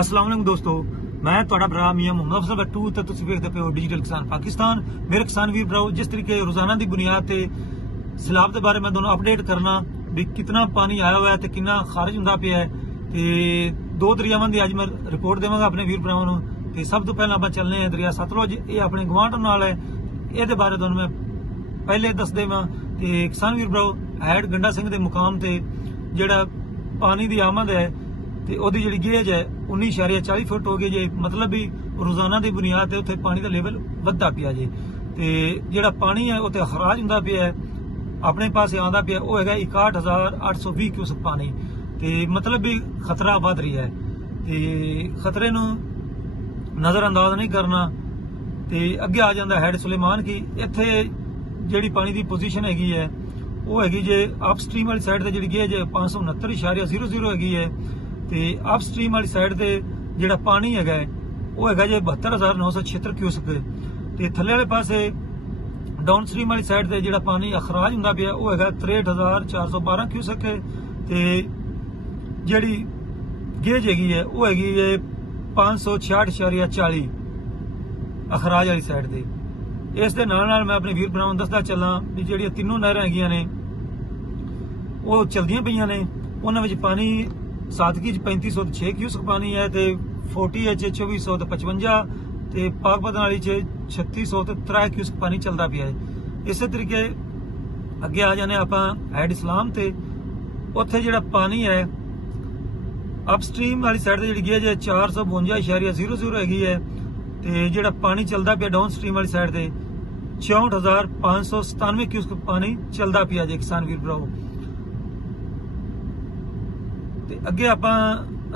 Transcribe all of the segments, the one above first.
अस्सलाम वालेकुम दोस्तों, मैं तुहाडा भरा मियां मोहम्मद अफजल बट्टू ते तुसीं वेखदे पे हो डिजिटल किसान पाकिस्तान। मेरे किसान वीर भराओ, जिस तरीके रोजाना की बुनियाद ते सैलाब के बारे में दोनों अपडेट करना भी कितना पानी आया हुआ है ते कितना खारिज हुंदा पिया है ते दो दरियावां दी अज मैं रिपोर्ट देवांगा अपने वीर भरावां नूं। ते सब तो पहला आपां चलने हैं दरिया सतलुज, ये अपने गवांढ नाल है, इहदे बारे दोनों मैं पहले दस देवां। ते किसान वीर भराओ, हैड गंडा सिंह दे मुकाम ते जिहड़ा पानी की आमद है ते ओहदी जिहड़ी गेज है 19.40 फुट हो गई जे, मतलब भी रोजाना की बुनियाद ते उत्थे पानी का लेवल वधदा पिया जे। ते जिहड़ा पानी है उत्थे खराज हुंदा पिया है, अपने पास आंदा पिया वो हैगा 61,820 क्यूसेक पानी। ते मतलब भी खतरा वध रही है ते खतरे नूं नजरअंदाज नहीं करना। ते अगे आ जांदा हैड सुलेमान की, इत्थे जिहड़ी पानी की पोजीशन हैगी है वो हैगी जे अपस्ट्रीम वाली साइड ते जिहड़ी गेज है 569.00 हैगी है। ते अपस्ट्रीम वाली साइड ते जिहड़ा पानी हैगा वो हैगा जे 72,976 क्यूसेक। ते थल्ले वाले पासे डाउन स्ट्रीम वाली साइड ते जिहड़ा पानी अखराज हुंदा पिया वो हैगा 63,412 क्यूसेक। ते जिहड़ी गेज हैगी है वो हैगी है 566.40 अखराज वाली साइड ते। इस दे नाल मैं अपने वीर भरावां नूं दसदा चलां भी जिहड़ियां तीनों नहरां हैगियां ने वो चलदियां पईयां ने, उन्हां विच पानी सादगी 3506 क्यूसेक पानी है ते 40H 2455 ते पाकपतन वाली च 3603 क्यूसेक पानी चलदा पिया है। इस तरीके अगे आ जाने आपां हैड इस्लाम ते, उत्थे जिहड़ा पानी है अपस्ट्रीम वाली साइड ते जिहड़ी गेज है 452.00 हैगी है। ते जिहड़ा पानी चलदा पिया डाउन स्ट्रीम वाली साइड ते 64,597 क्यूसेक पानी चलदा पिया जे किसान वीर भराओ। ते अगे आपां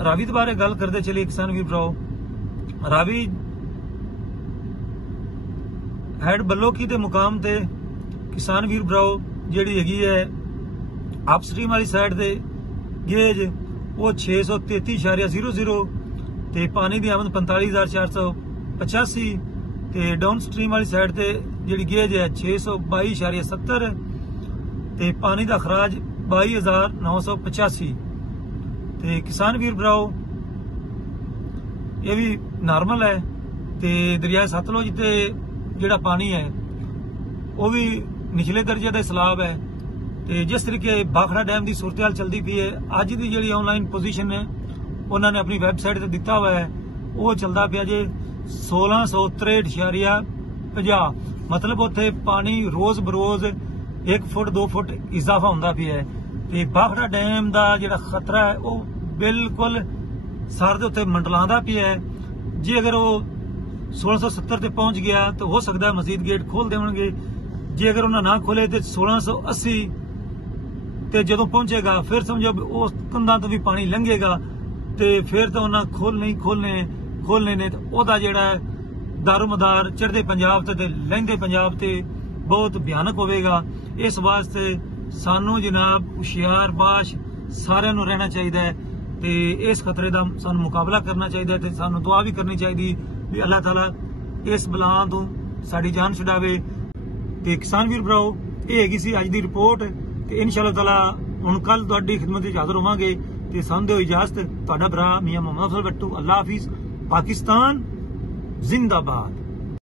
रावी दे बारे गल करदे चलिए किसान वीर भराओ। रावी हैड बलोकी दे मुकाम ते किसान वीर भराओ जिहड़ी हैगी है अपस्ट्रीम वाली साइड ते गेज वो 633.00 ते पानी दी आमद 45,485 ते डाउन स्ट्रीम वाली साइड ते जिहड़ी गेज है 622.70 ते पानी दा खराज 22,985। ते किसान वीर भराओ ये भी नॉर्मल है। ते दरिया सतलुज ते जिहड़ा पानी है वो भी निचले दर्जे का सैलाब है। ते जिस तरीके भाखड़ा डैम की सूरत हाल चलती पई है, अज की जिहड़ी ऑनलाइन पोजीशन है उन्होंने अपनी वैबसाइट पर दिता हुआ है, वो चलता पिया जे 1663.50, मतलब उत्थे पानी रोज बरोज 1 फुट 2 फुट इजाफा हुंदा पिया है। ते भाखड़ा डैम का जिहड़ा खतरा है वो बिल्कुल सर दे उत्ते मंडलांदा पिया है। जे अगर वो 1670 ते पहुंच गया तो हो सकता है मजीद गेट खोल देवणगे, जे अगर उन्हें ना खोले तो 1680 ते जदों पहुंचेगा फिर समझो उस कंधां तो भी पानी लंघेगा ते फिर तो उन्हें खोलने ने तो ओहदा जिहड़ा दारोमदार चढ़दे पंजाब ते लहिंदे पंजाब ते बहुत भयानक होवेगा। इस वास्ते सानू जनाब हुशियार बाश सारिਆਂ ਨੂੰ रहना चाहिए ते इस खतरे का सानू मुकाबला करना चाहिए ते सानू दुआ भी करनी चाहिए भी अल्लाह ताला इस बला तो साडी जान छुड़ावे। ते किसान वीर भराओ ये हैगी सी अज दी रिपोर्ट ते इंशाअल्लाह ताला हुण कल तुहाडी खिदमत विच हाज़र होवांगे। ते सानू दिओ इजाजत, तुहाडा भरा मियां मोहम्मद अफजल बट्टू। अल्लाह हाफिज, पाकिस्तान जिंदाबाद।